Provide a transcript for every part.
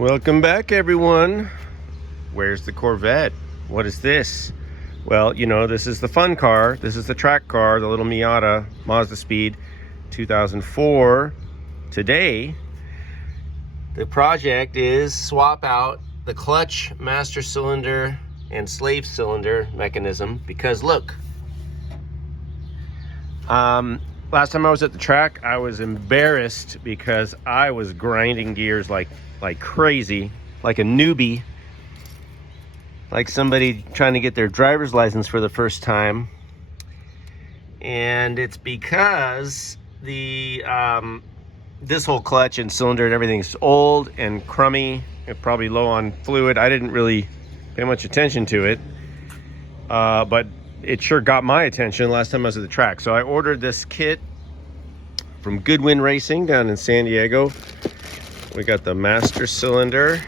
Welcome back, everyone. Where's the Corvette? What is this? Well, you know, this is the fun car. This is the track car, the little Miata Mazdaspeed 2004. Today, the project is swap out the clutch, master cylinder, and slave cylinder mechanism because look, last time I was at the track, I was embarrassed because I was grinding gears like crazy, like a newbie, like somebody trying to get their driver's license for the first time. And it's because the this whole clutch and cylinder and everything's old and crummy and probably low on fluid. I didn't really pay much attention to it, but it sure got my attention last time I was at the track. So I ordered this kit from Goodwin Racing down in San Diego. We got the master cylinder,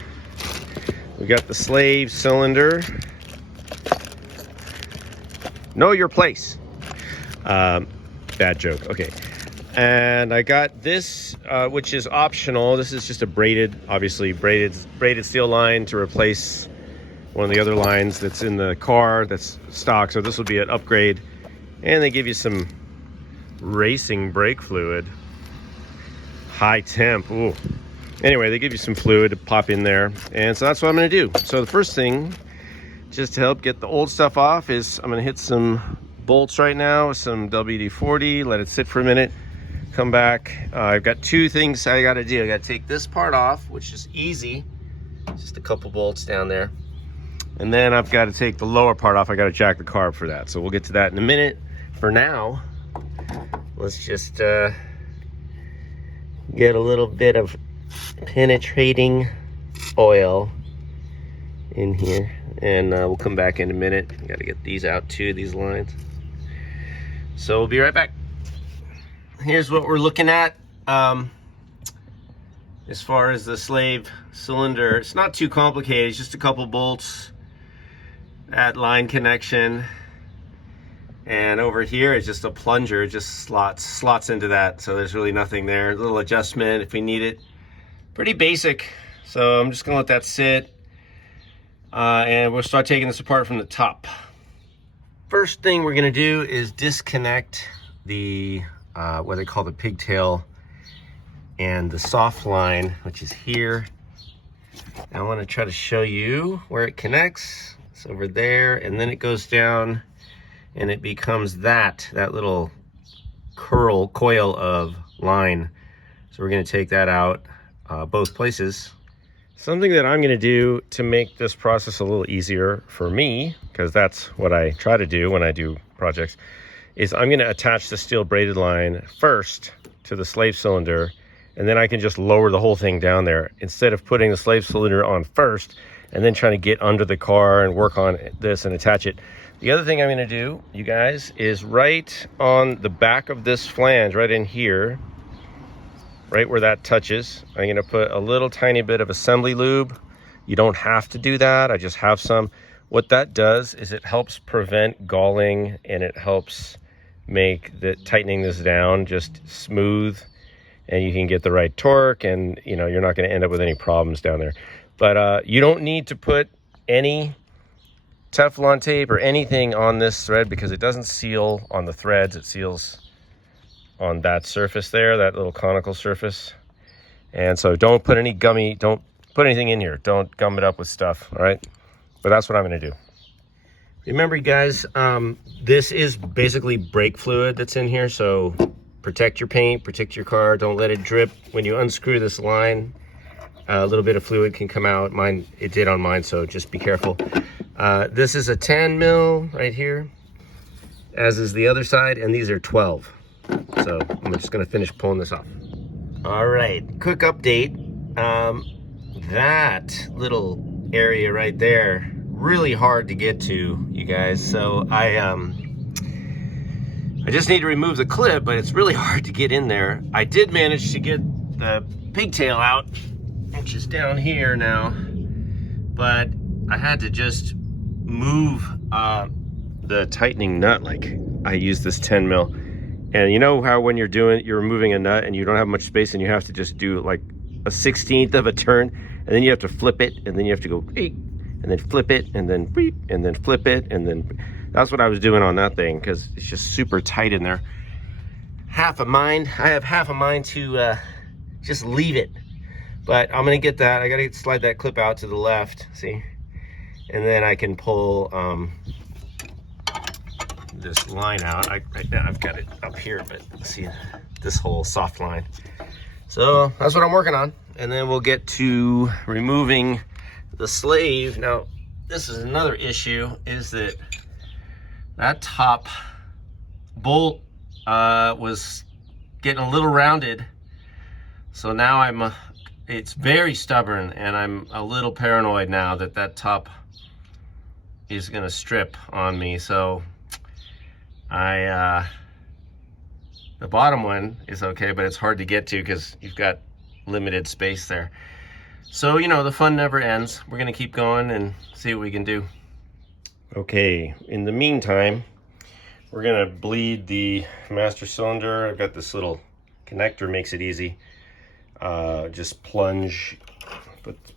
we got the slave cylinder. Know your place. Bad joke. Okay. And I got this, which is optional. This is just a braided, obviously braided steel line to replace one of the other lines that's in the car that's stock. So this will be an upgrade. And they give you some racing brake fluid. High temp. Ooh. Anyway, they give you some fluid to pop in there. And so that's what I'm going to do. So the first thing, just to help get the old stuff off, is I'm going to hit some bolts right now with some WD-40, let it sit for a minute, come back. I've got two things I got to do. I got to take this part off, which is easy. Just a couple bolts down there. And then I've got to take the lower part off. I got to jack the carb for that. So we'll get to that in a minute. For now, let's just get a little bit of penetrating oil in here, and we'll come back in a minute. Got to get these out too, these lines. So we'll be right back. Here's what we're looking at as far as the slave cylinder. It's not too complicated. It's just a couple bolts at line connection, and over here is just a plunger. It just slots into that, so there's really nothing there. A little adjustment if we need it. Pretty basic. So I'm just gonna let that sit, and we'll start taking this apart from the top. First thing we're gonna do is disconnect the what they call the pigtail and the soft line, which is here. I want to try to show you where it connects. It's over there, and then it goes down and it becomes that little coil of line. So we're going to take that out both places. Something that I'm going to do to make this process a little easier for me, because that's what I try to do when I do projects, is I'm going to attach the steel braided line first to the slave cylinder, and then I can just lower the whole thing down there instead of putting the slave cylinder on first and then trying to get under the car and work on this and attach it. The other thing I'm going to do, you guys, is right on the back of this flange, right in here, right where that touches, I'm going to put a little tiny bit of assembly lube. You don't have to do that. I just have some. What that does is it helps prevent galling, and it helps make the tightening this down just smooth, and you can get the right torque, and you know, you're not going to end up with any problems down there. But you don't need to put any Teflon tape or anything on this thread because it doesn't seal on the threads. It seals on that surface there, that little conical surface. And so don't put any don't put anything in here. Don't gum it up with stuff, all right? But that's what I'm going to do. Remember, you guys, this is basically brake fluid that's in here, so protect your paint, protect your car. Don't let it drip. When you unscrew this line, a little bit of fluid can come out. It did on mine, so just be careful. This is a 10 mil right here, as is the other side, and these are 12. So I'm just going to finish pulling this off. All right, quick update. That little area right there, really hard to get to, you guys. So I just need to remove the clip, but it's really hard to get in there. I did manage to get the pigtail out, which is down here now, but I had to just move the tightening nut. Like, I use this 10 mil. And you know how when you're removing a nut and you don't have much space and you have to just do like a 1/16 of a turn, and then you have to flip it, and then you have to go beep, and then flip it, and then beep, and then flip it, and then that's what I was doing on that thing because it's just super tight in there. I have half a mind to just leave it, but I'm gonna get that. I gotta slide that clip out to the left, see, and then I can pull this line out. Right now I've got it up here, but see this whole soft line. So that's what I'm working on, and then we'll get to removing the slave. Now this is another issue, is that top bolt was getting a little rounded, so now it's very stubborn, and I'm a little paranoid now that top is gonna strip on me. So the bottom one is okay, but it's hard to get to because you've got limited space there. So, you know, the fun never ends. We're gonna keep going and see what we can do. Okay, in the meantime, we're gonna bleed the master cylinder. I've got this little connector, makes it easy. Just plunge,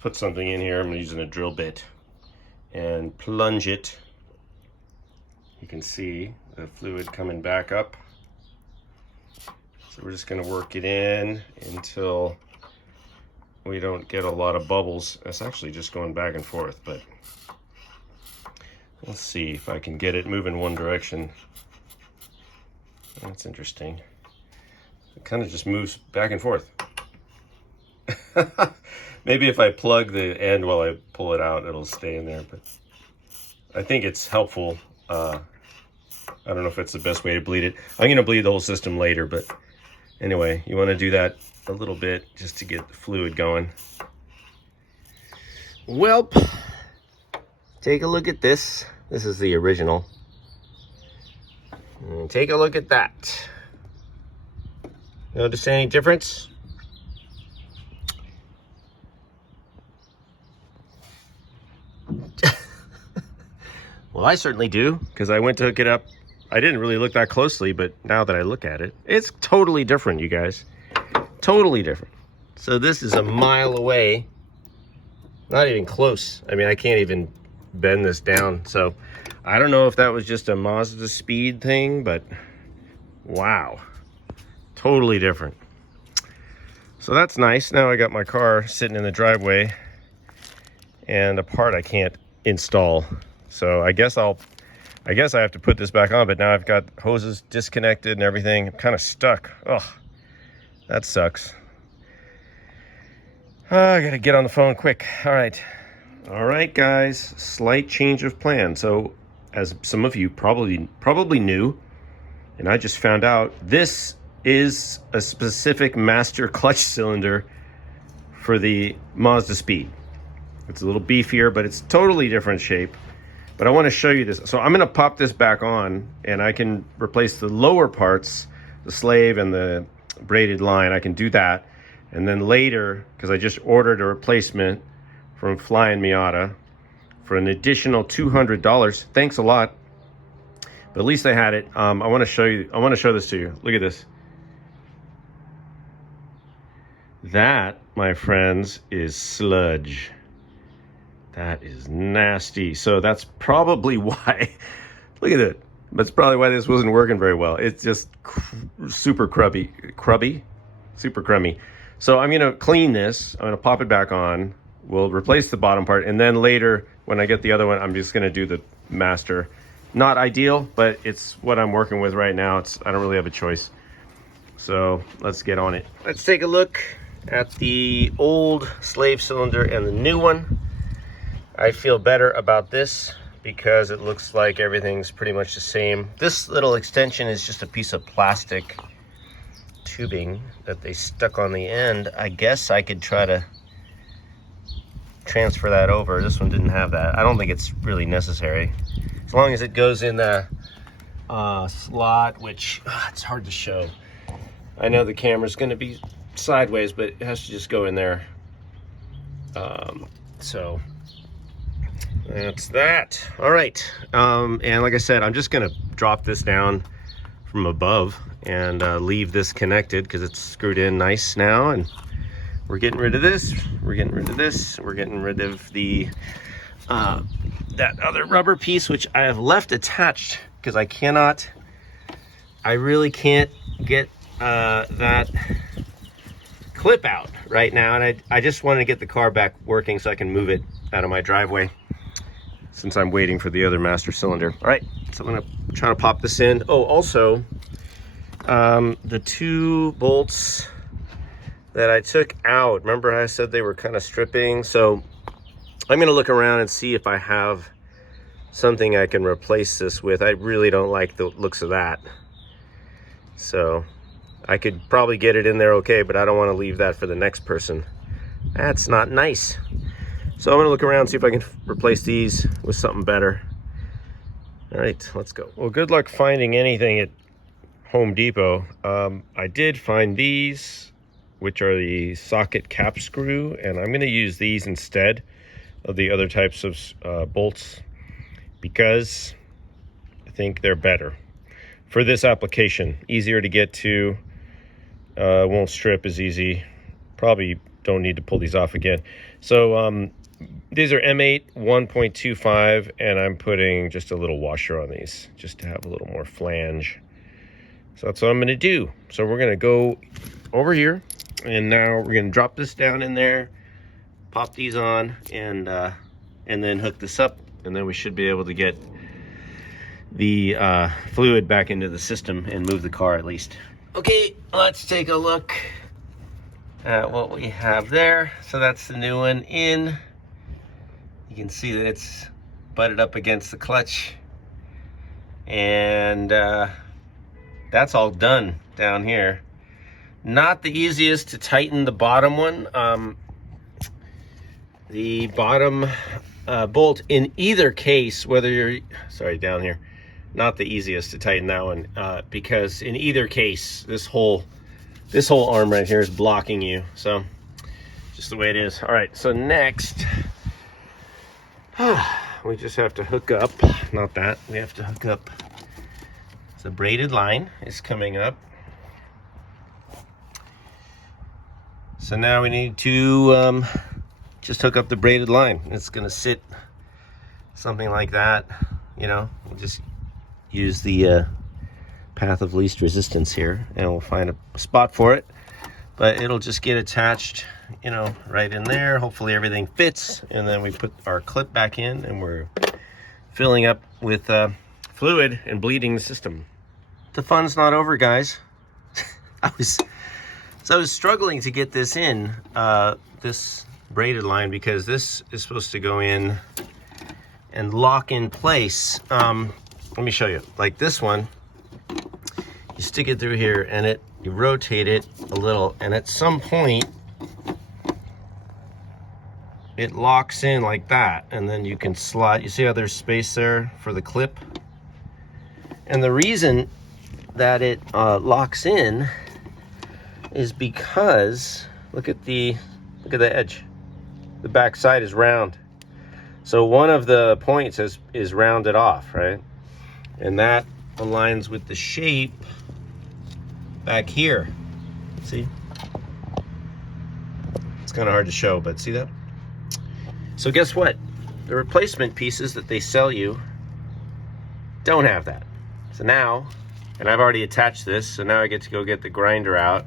put something in here. I'm using a drill bit and plunge it. You can see the fluid coming back up. So we're just gonna work it in until we don't get a lot of bubbles. It's actually just going back and forth, but let's see if I can get it moving one direction. That's interesting. It kind of just moves back and forth. Maybe if I plug the end while I pull it out, it'll stay in there, but I think it's helpful. I don't know if it's the best way to bleed it. I'm gonna bleed the whole system later, but anyway, you wanna do that a little bit just to get the fluid going. Welp, take a look at this. This is the original. And take a look at that. Notice any difference? Well, I certainly do, because I went to hook it up. I didn't really look that closely, but now that I look at it, it's totally different, you guys. Totally different. So this is a mile away. Not even close. I mean, I can't even bend this down. So I don't know if that was just a Mazdaspeed thing, but wow. Totally different. So that's nice. Now I got my car sitting in the driveway and a part I can't install. So I guess I have to put this back on, but now I've got hoses disconnected and everything. I'm kind of stuck. Ugh, that sucks. I gotta get on the phone quick. All right, guys, slight change of plan. So as some of you probably knew, and I just found out, this is a specific master clutch cylinder for the Mazdaspeed. It's a little beefier, but it's totally different shape. But I want to show you this. So I'm going to pop this back on, and I can replace the lower parts, the slave and the braided line. I can do that. And then later, because I just ordered a replacement from Flying Miata for an additional $200. Thanks a lot. But at least I had it. I want to show this to you. Look at this. That, my friends, is sludge. That is nasty. So that's probably why, look at it. That's probably why this wasn't working very well. It's just super super crummy. So I'm gonna clean this. I'm gonna pop it back on. We'll replace the bottom part. And then later, when I get the other one, I'm just gonna do the master. Not ideal, but it's what I'm working with right now. I don't really have a choice. So let's get on it. Let's take a look at the old slave cylinder and the new one. I feel better about this because it looks like everything's pretty much the same. This little extension is just a piece of plastic tubing that they stuck on the end. I guess I could try to transfer that over. This one didn't have that. I don't think it's really necessary. As long as it goes in the slot, which it's hard to show. I know the camera's going to be sideways, but it has to just go in there. So that's that. All right. And like I said, I'm just going to drop this down from above and leave this connected because it's screwed in nice now, and we're getting rid of this, we're getting rid of this, we're getting rid of the that other rubber piece, which I have left attached because I really can't get that clip out right now, and I just want to get the car back working so I can move it out of my driveway since I'm waiting for the other master cylinder. All right, so I'm gonna try to pop this in. Oh, also, the 2 bolts that I took out, remember I said they were kind of stripping? So I'm gonna look around and see if I have something I can replace this with. I really don't like the looks of that. So I could probably get it in there okay, but I don't want to leave that for the next person. That's not nice. So I'm gonna look around and see if I can replace these with something better. All right, let's go. Well, good luck finding anything at Home Depot. I did find these, which are the socket cap screw, and I'm gonna use these instead of the other types of bolts because I think they're better for this application. Easier to get to, won't strip as easy. Probably don't need to pull these off again. So these are M8 1.25, and I'm putting just a little washer on these just to have a little more flange. So that's what I'm gonna do. So we're gonna go over here, and now we're gonna drop this down in there, pop these on, and then hook this up, and then we should be able to get the fluid back into the system and move the car at least. Okay, let's take a look at what we have there. So that's the new one in. You can see that it's butted up against the clutch, and that's all done down here. Not the easiest to tighten the bottom one. The bottom bolt in either case, whether you're, sorry, down here, not the easiest to tighten that one, because in either case, this whole arm right here is blocking you. So just the way it is. All right, so next, we just have to hook up, not that, we have to hook up. The braided line is coming up. So now we need to just hook up the braided line. It's gonna sit something like that, you know. We'll just use the path of least resistance here, and we'll find a spot for it. But it'll just get attached, you know, right in there. Hopefully everything fits, and then we put our clip back in, and we're filling up with fluid and bleeding the system. The fun's not over, guys. I was struggling to get this in, this braided line, because this is supposed to go in and lock in place. Let me show you. Like this one, you stick it through here, and you rotate it a little, and at some point it locks in like that, and then you can slide. You see how there's space there for the clip? And the reason that it locks in is because look at the edge. The back side is round, so one of the points is rounded off, right? And that aligns with the shape back here. See, it's kind of hard to show, but see that? So guess what? The replacement pieces that they sell you don't have that. So now, and I've already attached this, so now I get to go get the grinder out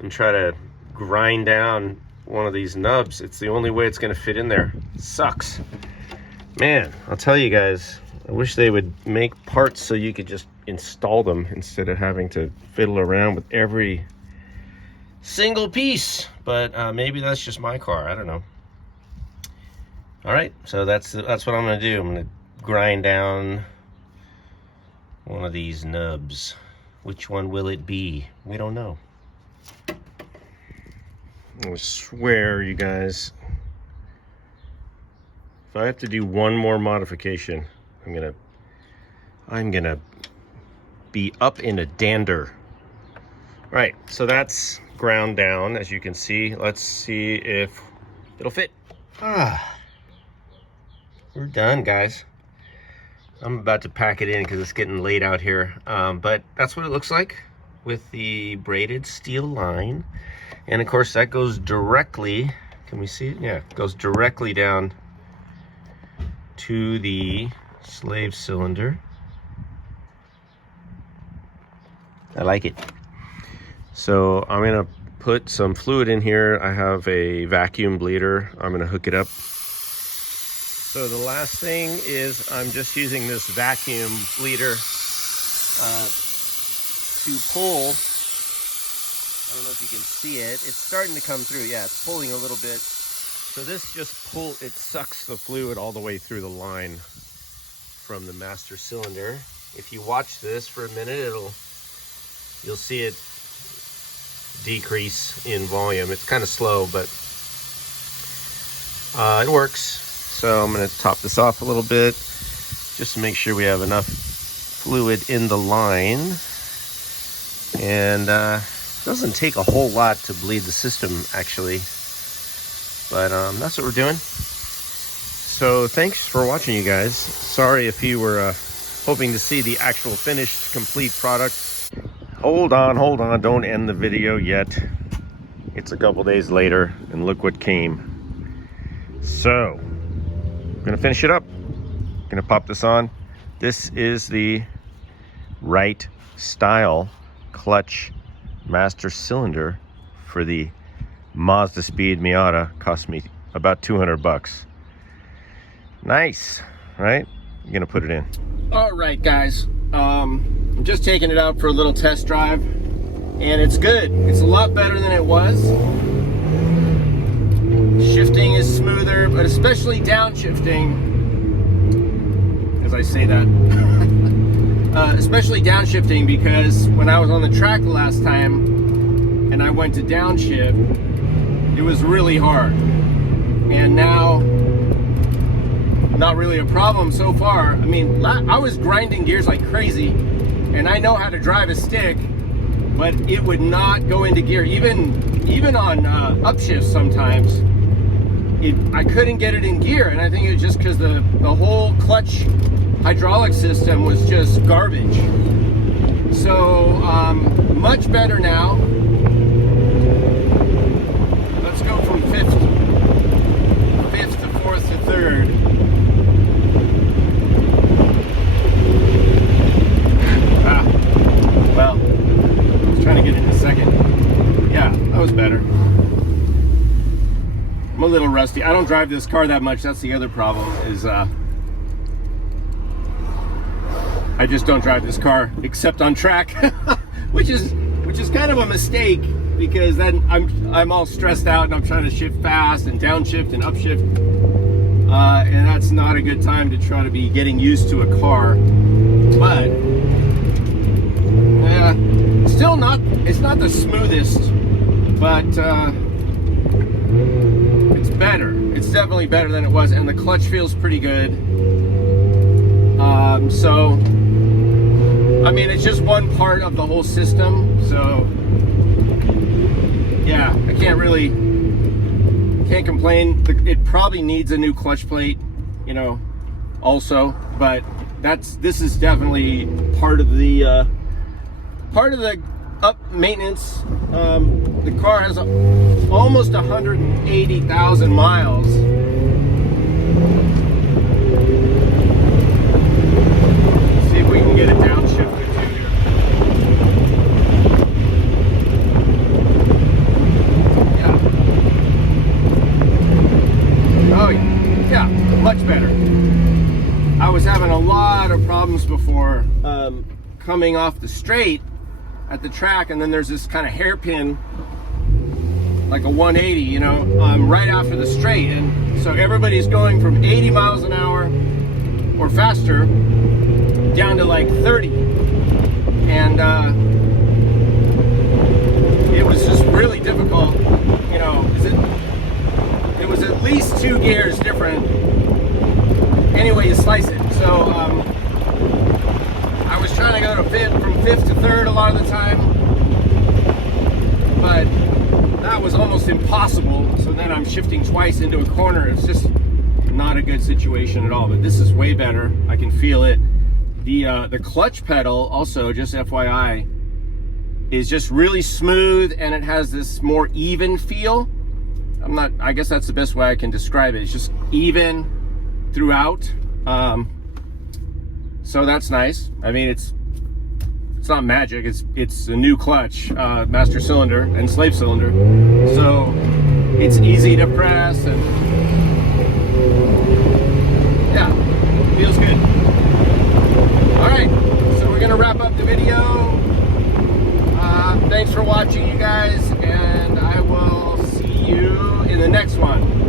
and try to grind down one of these nubs. It's the only way it's gonna fit in there. It sucks. Man, I'll tell you guys, I wish they would make parts so you could just install them instead of having to fiddle around with every single piece. But maybe that's just my car, I don't know. All right, so that's what I'm gonna do. I'm gonna grind down one of these nubs. Which one will it be? We don't know. I swear, you guys, if I have to do one more modification, I'm gonna be up in a dander. Right, so that's ground down, as you can see. Let's see if it'll fit. We're done, guys. I'm about to pack it in because it's getting late out here. But that's what it looks like with the braided steel line. And of course that goes directly, can we see it? Yeah, it goes directly down to the slave cylinder. I like it. So I'm gonna put some fluid in here. I have a vacuum bleeder. I'm gonna hook it up. So the last thing is I'm just using this vacuum bleeder to pull. I don't know if you can see it. It's starting to come through. Yeah, it's pulling a little bit. So this just it sucks the fluid all the way through the line from the master cylinder. If you watch this for a minute, you'll see it decrease in volume. It's kind of slow, but it works. So I'm going to top this off a little bit just to make sure we have enough fluid in the line. And it doesn't take a whole lot to bleed the system, actually, but that's what we're doing. So thanks for watching, you guys. Sorry if you were hoping to see the actual finished complete product. Hold on, don't end the video yet. It's a couple days later and look what came. So I'm gonna finish it up. I'm gonna pop this on. This is the right style clutch master cylinder for the Mazdaspeed Miata. Cost me about 200 bucks. Nice, right? I'm gonna put it in. All right, guys. I'm just taking it out for a little test drive, and it's good. It's a lot better than it was. Shifting is smoother, but especially downshifting, as I say that. Especially downshifting, because when I was on the track the last time and I went to downshift, it was really hard. And now, not really a problem so far. I mean, I was grinding gears like crazy, and I know how to drive a stick, but it would not go into gear. Even on upshifts sometimes, I couldn't get it in gear, and I think it was just because the whole clutch hydraulic system was just garbage. So much better now. Let's go from fifth to fourth to third. Well, I was trying to get in a second. Yeah, that was better. I'm a little rusty. I don't drive this car that much. That's the other problem, is I just don't drive this car except on track, which is kind of a mistake, because then I'm all stressed out and I'm trying to shift fast and downshift and upshift, and that's not a good time to try to be getting used to a car. But yeah, still not. It's not the smoothest, but it's better. It's definitely better than it was, and the clutch feels pretty good. So, I mean, it's just one part of the whole system, so yeah, I can't complain. It probably needs a new clutch plate, you know, also, but this is definitely part of the up maintenance. The car has almost 180,000 miles. See if we can get it downshifted too here. Yeah. Oh yeah, much better. I was having a lot of problems before coming off the straight at the track, and then there's this kind of hairpin, like a 180, you know, right after the straight, and so everybody's going from 80 miles an hour or faster down to like 30, and it was just really difficult, you know, 'cause it was at least 2 gears different anyway you slice it. So I was trying to go to from fifth to third a lot of the time, but that was almost impossible. So then I'm shifting twice into a corner. It's just not a good situation at all, but this is way better. I can feel it. The clutch pedal also, just FYI, is just really smooth, and it has this more even feel. I guess that's the best way I can describe it. It's just even throughout. So that's nice. I mean, it's not magic. It's a new clutch, master cylinder and slave cylinder. So it's easy to press, and yeah, feels good. All right, so we're gonna wrap up the video. Thanks for watching, you guys, and I will see you in the next one.